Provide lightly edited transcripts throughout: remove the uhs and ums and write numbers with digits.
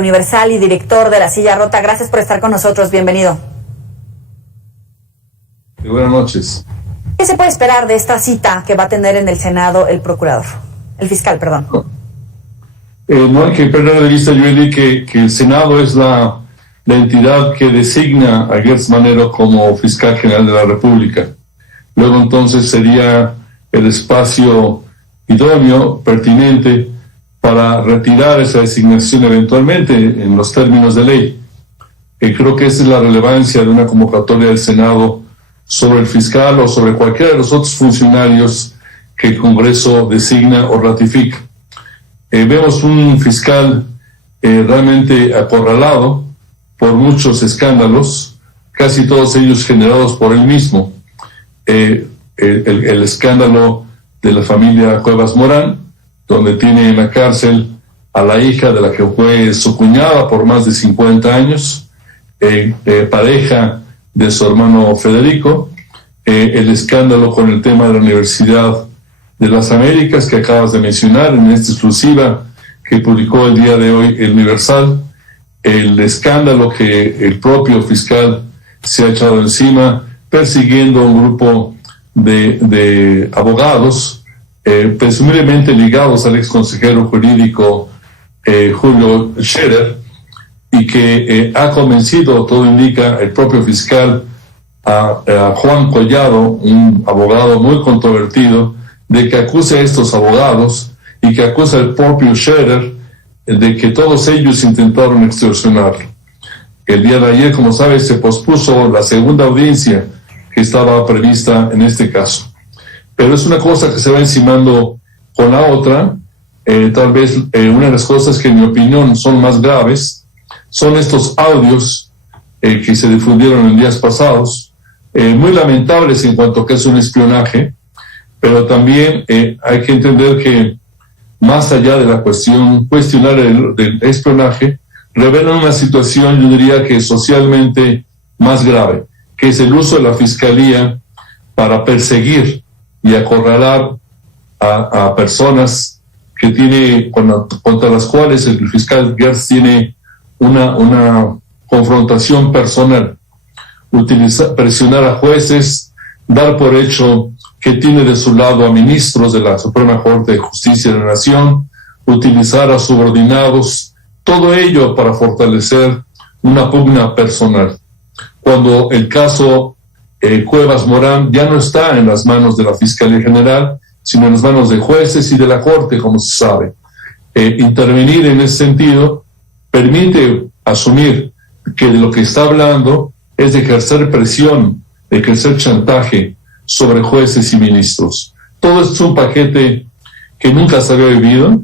Universal y director de La Silla Rota. Gracias por estar con nosotros. Bienvenido. Buenas noches. ¿Qué se puede esperar de esta cita que va a tener en el Senado el fiscal? No hay que perder de vista, Yueli, que el Senado es la entidad que designa a Gertz Manero como fiscal general de la República. Luego entonces sería el espacio idóneo, pertinente, para retirar esa designación eventualmente en los términos de ley. Creo que esa es la relevancia de una convocatoria del Senado sobre el fiscal o sobre cualquiera de los otros funcionarios que el Congreso designa o ratifica. Vemos un fiscal realmente acorralado por muchos escándalos, casi todos ellos generados por él mismo. El escándalo de la familia Cuevas Morán, donde tiene en la cárcel a la hija de la que fue su cuñada por más de 50 años, pareja de su hermano Federico, el escándalo con el tema de la Universidad de las Américas que acabas de mencionar en esta exclusiva que publicó el día de hoy el Universal, el escándalo que el propio fiscal se ha echado encima persiguiendo a un grupo de abogados presumiblemente ligados al ex consejero jurídico Julio Scherer, y que ha convencido, todo indica, el propio fiscal a Juan Collado, un abogado muy controvertido, de que acuse a estos abogados y que acusa al propio Scherer de que todos ellos intentaron extorsionarlo. El día de ayer, como sabes, se pospuso la segunda audiencia que estaba prevista en este caso. Pero es una cosa que se va encimando con la otra. Tal vez una de las cosas que en mi opinión son más graves son estos audios que se difundieron en días pasados, muy lamentables en cuanto a que es un espionaje, pero también hay que entender que más allá de la cuestionar del espionaje, revelan una situación, yo diría que socialmente más grave, que es el uso de la fiscalía para perseguir y acorralar a personas que contra las cuales el fiscal Gertz tiene una confrontación personal, presionar a jueces, dar por hecho que tiene de su lado a ministros de la Suprema Corte de Justicia de la Nación, utilizar a subordinados, todo ello para fortalecer una pugna personal. Cuando el caso Cuevas Morán ya no está en las manos de la Fiscalía General, sino en las manos de jueces y de la Corte, como se sabe. Intervenir en ese sentido permite asumir que de lo que está hablando es de ejercer presión, de ejercer chantaje sobre jueces y ministros. Todo esto es un paquete que nunca se había vivido,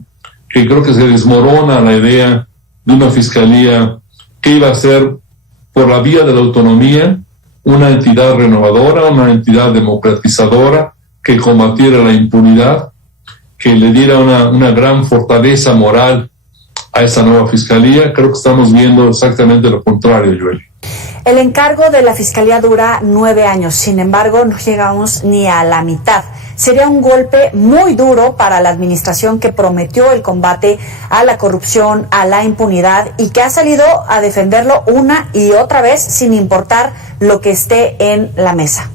que creo que se desmorona la idea de una fiscalía que iba a ser, por la vía de la autonomía, una entidad renovadora, una entidad democratizadora, que combatiera la impunidad, que le diera una gran fortaleza moral a esa nueva fiscalía. Creo que estamos viendo exactamente lo contrario, Joel. El encargo de la fiscalía dura 9 años, sin embargo, no llegamos ni a la mitad. Sería un golpe muy duro para la administración que prometió el combate a la corrupción, a la impunidad y que ha salido a defenderlo una y otra vez sin importar lo que esté en la mesa.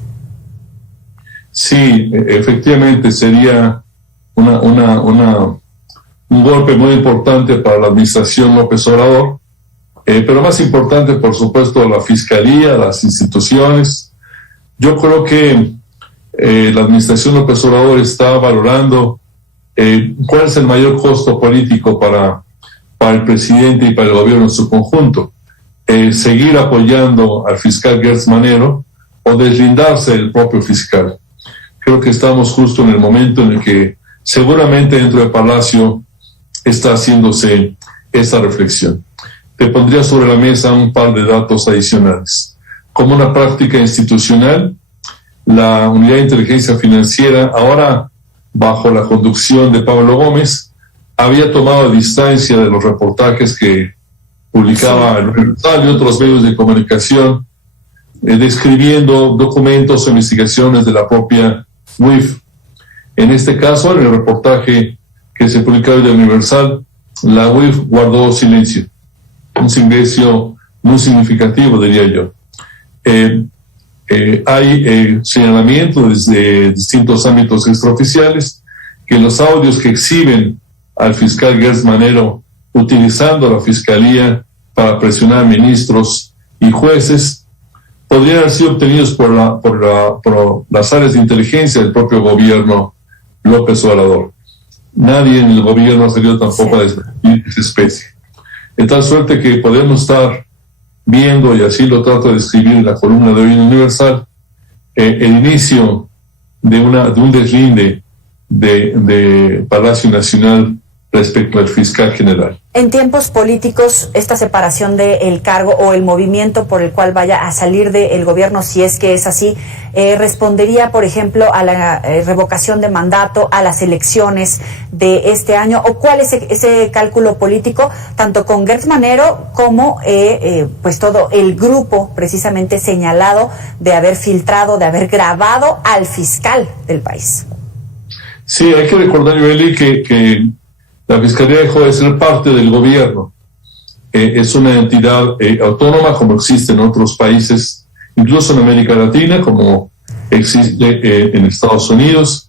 Sí, efectivamente sería un golpe muy importante para la administración López Obrador, pero más importante, por supuesto, la Fiscalía, las instituciones. Yo creo que la administración López Obrador está valorando cuál es el mayor costo político para el presidente y para el gobierno en su conjunto. Seguir apoyando al fiscal Gertz Manero o deslindarse del propio fiscal. Creo que estamos justo en el momento en el que seguramente dentro del Palacio está haciéndose esta reflexión. Te pondría sobre la mesa un par de datos adicionales. Como una práctica institucional, la Unidad de Inteligencia Financiera, ahora bajo la conducción de Pablo Gómez, había tomado distancia de los reportajes que publicaba el Universal y otros medios de comunicación, describiendo documentos o investigaciones de la propia UIF. En este caso, en el reportaje que se publicaba de Universal, la UIF guardó silencio. ingreso muy significativo, diría yo. Hay señalamiento desde distintos ámbitos extraoficiales que los audios que exhiben al fiscal Gertz Manero utilizando la fiscalía para presionar a ministros y jueces podrían haber sido obtenidos por las áreas de inteligencia del propio gobierno López Obrador. Nadie en el gobierno ha salido tampoco a desmentir esa especie. De tal suerte que podemos estar viendo, y así lo trato de describir en la columna de hoy en Universal, el inicio de un deslinde de Palacio Nacional respecto al fiscal general. En tiempos políticos, esta separación del cargo o el movimiento por el cual vaya a salir del gobierno, si es que es así, respondería, por ejemplo, a la revocación de mandato, a las elecciones de este año, o cuál es ese cálculo político, tanto con Gertz Manero como pues todo el grupo precisamente señalado de haber filtrado, de haber grabado al fiscal del país. Sí, hay que recordar, Yoli, que la Fiscalía dejó de ser parte del gobierno. Es una entidad autónoma, como existe en otros países, incluso en América Latina, como existe en Estados Unidos,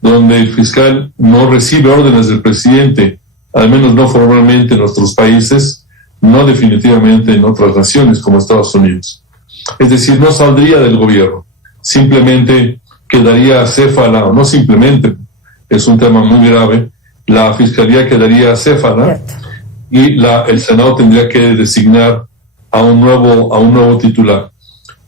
donde el fiscal no recibe órdenes del presidente, al menos no formalmente en nuestros países, no definitivamente en otras naciones como Estados Unidos. Es decir, no saldría del gobierno, simplemente quedaría acéfala, o no simplemente, es un tema muy grave, la Fiscalía quedaría acéfala y el Senado tendría que designar a un nuevo titular.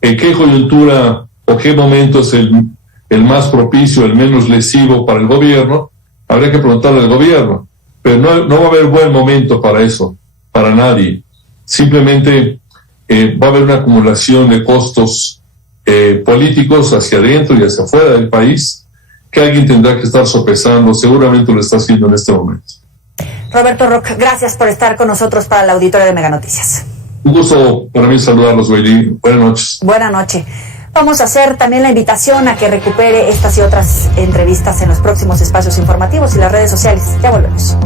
¿En qué coyuntura o qué momento es el más propicio, el menos lesivo para el gobierno? Habría que preguntarle al gobierno, pero no va a haber buen momento para eso, para nadie. Simplemente va a haber una acumulación de costos políticos hacia adentro y hacia afuera del país, que alguien tendrá que estar sopesando, seguramente lo está haciendo en este momento. Roberto Roch, gracias por estar con nosotros para el auditorio de Mega Noticias. Un gusto para mí saludarlos, Weili. Buenas noches. Buenas noches. Vamos a hacer también la invitación a que recupere estas y otras entrevistas en los próximos espacios informativos y las redes sociales. Ya volvemos.